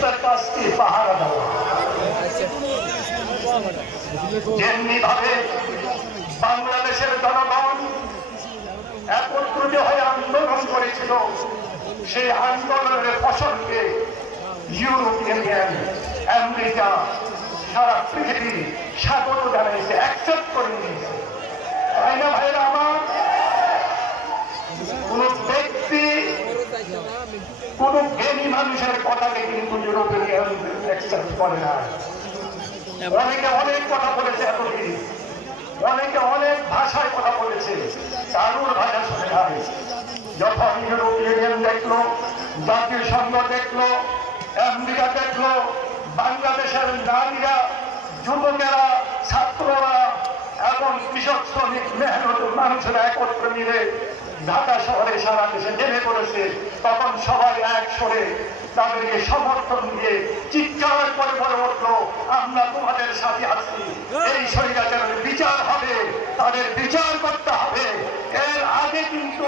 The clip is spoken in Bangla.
প্রতিষ্ঠার কাজটি পাহারা দেওয়া। যেমনি ভাবে বাংলাদেশের জনগণ একত্রিত হয়ে আন্দোলন করেছিল, সেই আন্দোলনের ফসলকে ইউরোপিয়ান ইউনিয়ন, আমেরিকা, সারা পৃথিবী স্বাগত জানিয়েছে, অ্যাকসেপ্ট করে নিয়েছে। তাই না ভাইরা আমার? কোন ব্যক্তি, কোন জ্ঞানী মানুষের কথাকে কিন্তু ইউরোপিয়ান ইউনিয়ন অ্যাকসেপ্ট করে না। অনেকে অনেক কথা বলেছে এতদিন, অনেকে অনেক ভাষায় কথা বলেছে, কারোর ভাষা শুনে নাই। যখন ইউরোপিয়ান ইউনিয়ন দেখলো, জাতীয় সংঘ দেখলো, আমেরিকা দেখলো, বাংলাদেশের নারীরা, যুবকেরা, ছাত্ররা এবং কৃষক, শ্রমিক, মেহনত মানুষেরা একত্র মিলে ঢাকা শহরে সারা দেশে নেমে পড়েছে, তখন সবাই এক সরে তাদেরকে সমর্থন দিয়ে চিৎকার করে বলে উঠলো, আমরা তোমাদের সাথে আছি, এই স্বৈরাচারের বিচার হবে, তাদের বিচার করতে হবে।